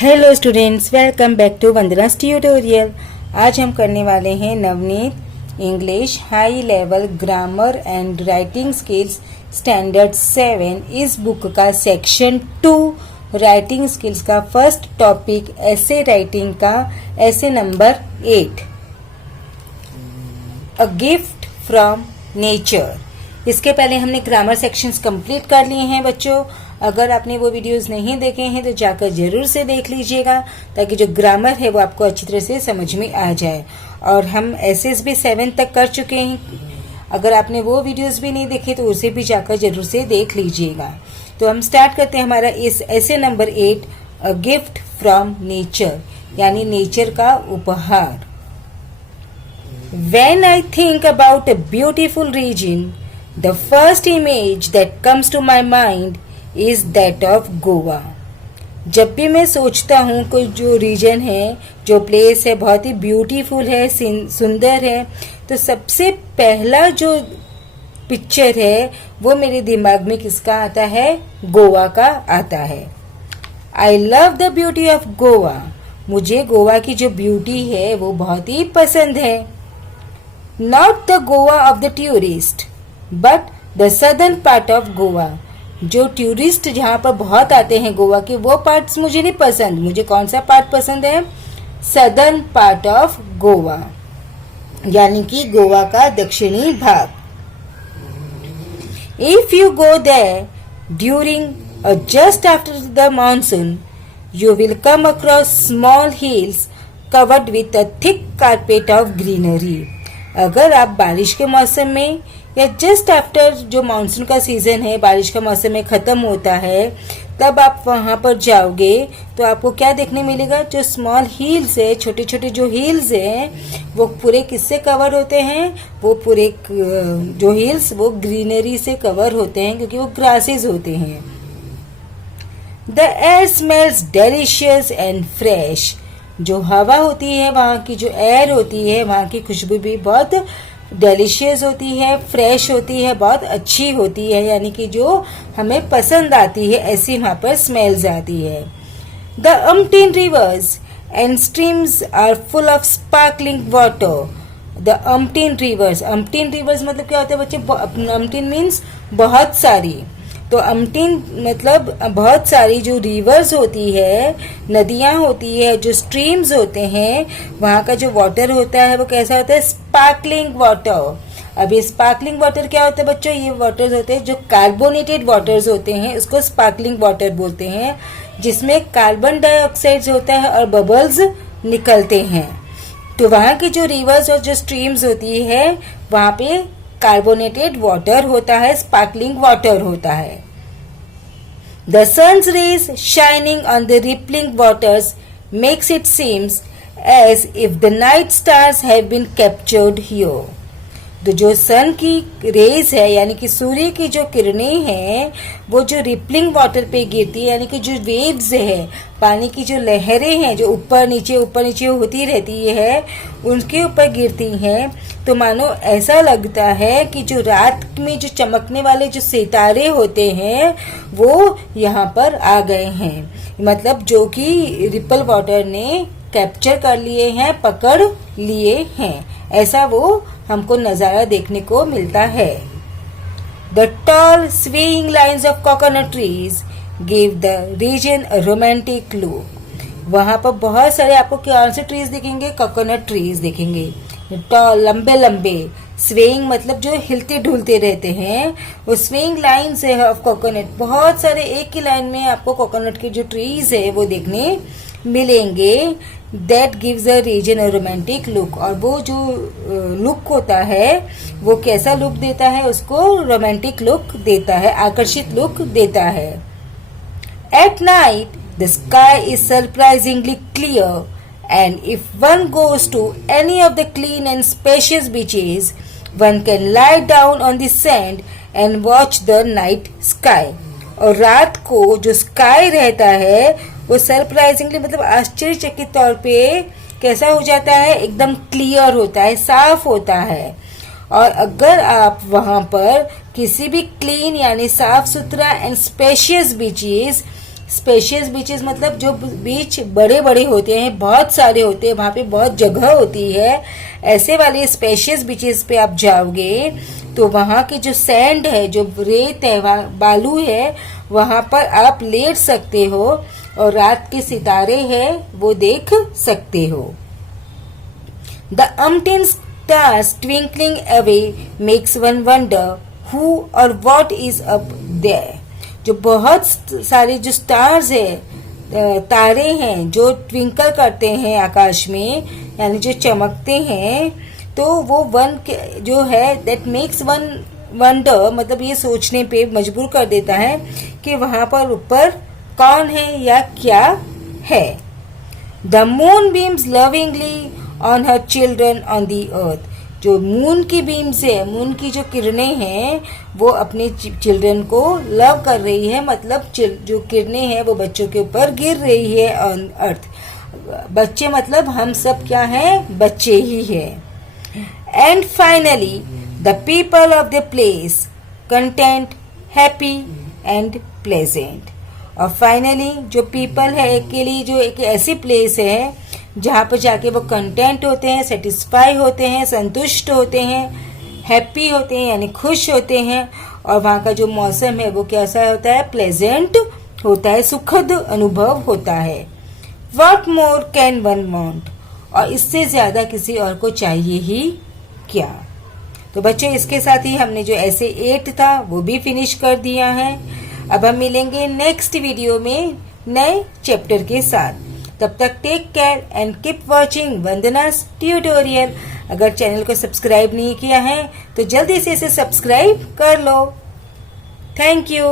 Hello students, welcome back to Vandana's tutorial. आज हम करने वाले हैं Navneet English high level grammar and writing skills standard 7 इस बुक का सेक्शन 2 राइटिंग स्किल्स का फर्स्ट टॉपिक ऐसे राइटिंग का essay number 8 a gift from nature. इसके पहले हमने ग्रामर सेक्शंस कंप्लीट कर लिए हैं बच्चों। अगर आपने वो वीडियोस नहीं देखे हैं तो जाकर जरूर से देख लीजिएगा ताकि जो ग्रामर है वो आपको अच्छी तरह से समझ में आ जाए। और हम एसेस भी 7 तक कर चुके हैं। अगर आपने वो वीडियोस भी नहीं देखे तो उसे भी जाकर जरूर से देख लीजिएगा। तो हम स्टार्ट करते हैं हमारा इस ऐसे number 8 a gift from nature, यानी नेचर का उपहार। When I think about a beautiful region, the first image that comes to my mind is that of Goa. जब भी मैं सोचता हूँ कोई जो रीजन है, जो प्लेस है बहुत ही ब्यूटीफुल है, सुंदर है, तो सबसे पहला जो पिक्चर है वो मेरे दिमाग में किसका आता है? गोवा का आता है। I love the beauty of Goa. मुझे गोवा की जो ब्यूटी है वो बहुत ही पसंद है। Not the Goa of the tourist, but the southern part of Goa. जो टूरिस्ट जहाँ पर बहुत आते हैं गोवा के, वो पार्ट्स मुझे नहीं पसंद। मुझे कौन सा पार्ट पसंद है? सदर्न पार्ट ऑफ गोवा, यानी कि गोवा का दक्षिणी भाग। If you go there during or just after the monsoon, you will come across small hills covered with a thick carpet of greenery. अगर आप बारिश के मौसम में या जस्ट आफ्टर जो मानसून का सीजन है, बारिश का मौसम में खत्म होता है, तब आप वहां पर जाओगे तो आपको क्या देखने मिलेगा? जो स्मॉल हिल्स है, छोटे छोटे जो हिल्स हैं, वो पूरे किससे कवर होते हैं? वो पूरे जो हिल्स वो ग्रीनरी से कवर होते हैं क्योंकि वो ग्रासेस होते हैं। The air smells delicious and fresh. जो हवा होती है, वहाँ की जो एयर होती है, वहाँ की खुशबू भी बहुत डेलिशियस होती है, फ्रेश होती है, बहुत अच्छी होती है, यानी कि जो हमें पसंद आती है, ऐसी वहाँ पर स्मेल्स आती है। The umpteen rivers and streams are full of sparkling water. The umpteen rivers मतलब क्या होता है बच्चे? अम्पटीन मीन्स बहुत सारी। तो अम्पटीन मतलब बहुत सारी जो रिवर्स होती है, नदियां होती है, जो स्ट्रीम्स होते हैं, वहाँ का जो वाटर होता है वो कैसा होता है? Sparkling water. अब ये स्पार्कलिंग वाटर क्या होता है बच्चों? ये वाटर्स होते हैं जो कार्बोनेटेड वाटर्स होते हैं, उसको स्पार्कलिंग वाटर बोलते हैं, जिसमें कार्बन डाइऑक्साइड होता है और बबल्स निकलते हैं। तो वहाँ की जो रिवर्स और जो स्ट्रीम्स होती है वहाँ पे कार्बोनेटेड वाटर होता है, स्पार्कलिंग वाटर होता है। The sun's rays shining on the rippling waters makes it seems as if the night stars have been captured here. तो जो सन की रेज है, यानी कि सूर्य की जो किरणें हैं, वो जो रिपलिंग वाटर पे गिरती है, यानी कि जो वेव्स है, पानी की जो लहरें हैं जो ऊपर नीचे होती रहती है, उनके ऊपर गिरती हैं, तो मानो ऐसा लगता है कि जो रात में जो चमकने वाले जो सितारे होते हैं वो यहाँ पर आ गए हैं। मतलब जो कि रिपल वाटर ने कैप्चर कर लिए हैं, पकड़ लिए हैं, ऐसा वो हमको नजारा देखने को मिलता है। The tall swaying lines of coconut trees give the region a romantic look. वहां पर बहुत सारे आपको कौन से ट्रीज दिखेंगे? कोकोनट ट्रीज दिखेंगे, टॉल, लंबे लंबे। स्वेइंग मतलब जो हिलते ढुलते रहते हैं, वो स्वेइंग लाइन से है ऑफ कोकोनट। बहुत सारे एक ही लाइन में आपको कोकोनट के जो ट्रीज है वो देखने मिलेंगे। That gives a reason a romantic look. और वो जो लुक होता है वो कैसा लुक देता है? उसको रोमांटिक लुक देता है, आकर्षित लुक देता है। At night the sky is surprisingly clear and if one goes to any of the clean and spacious beaches, one can lie down on the sand and watch the night sky. और रात को जो sky रहता है वो surprisingly मतलब आश्चर्यचकित तौर पे कैसा हो जाता है? एकदम क्लियर होता है, साफ होता है। और अगर आप वहां पर किसी भी क्लीन यानी साफ सुथरा and spacious beaches spacious beaches मतलब जो बीच बड़े बड़े होते हैं, बहुत सारे होते हैं, वहाँ पे बहुत जगह होती है, ऐसे वाले स्पेशियस बीचेस पे आप जाओगे तो वहाँ के जो सैंड है, जो रेत है, बालू है, वहाँ पर आप लेट सकते हो और रात के सितारे हैं वो देख सकते हो। The umpteen stars twinkling away makes one wonder who or what is up there. जो बहुत सारे जो स्टार्स है, तारे हैं जो ट्विंकल करते हैं आकाश में, यानी जो चमकते हैं, तो वो वन जो है दैट मेक्स वन वंडर, मतलब ये सोचने पे मजबूर कर देता है कि वहां पर ऊपर कौन है या क्या है। The moon beams lovingly on her children on the earth. जो मून की बीम्स है, मून की जो किरणें हैं, वो अपने चिल्ड्रन को लव कर रही है, मतलब जो किरणें हैं वो बच्चों के ऊपर गिर रही है ऑन अर्थ। बच्चे मतलब हम सब क्या हैं, बच्चे ही हैं। And finally the people of the place content, happy and pleasant. और फाइनली जो पीपल है के लिए जो एक ऐसी प्लेस है जहाँ पर जाके वो कंटेंट होते हैं, सेटिस्फाई होते हैं, संतुष्ट होते हैं, हैप्पी होते हैं यानी खुश होते हैं, और वहाँ का जो मौसम है वो कैसा होता है, प्लेजेंट होता है, सुखद अनुभव होता है। What more can one want, और इससे ज्यादा किसी और को चाहिए ही क्या। तो बच्चों इसके साथ ही हमने जो ऐसे 8 था वो भी फिनिश कर दिया है। अब हम मिलेंगे नेक्स्ट वीडियो में नए चैप्टर के साथ। तब तक take care and keep watching Vandana's tutorial. अगर चैनल को सब्सक्राइब नहीं किया है तो जल्दी से इसे सब्सक्राइब कर लो। Thank you.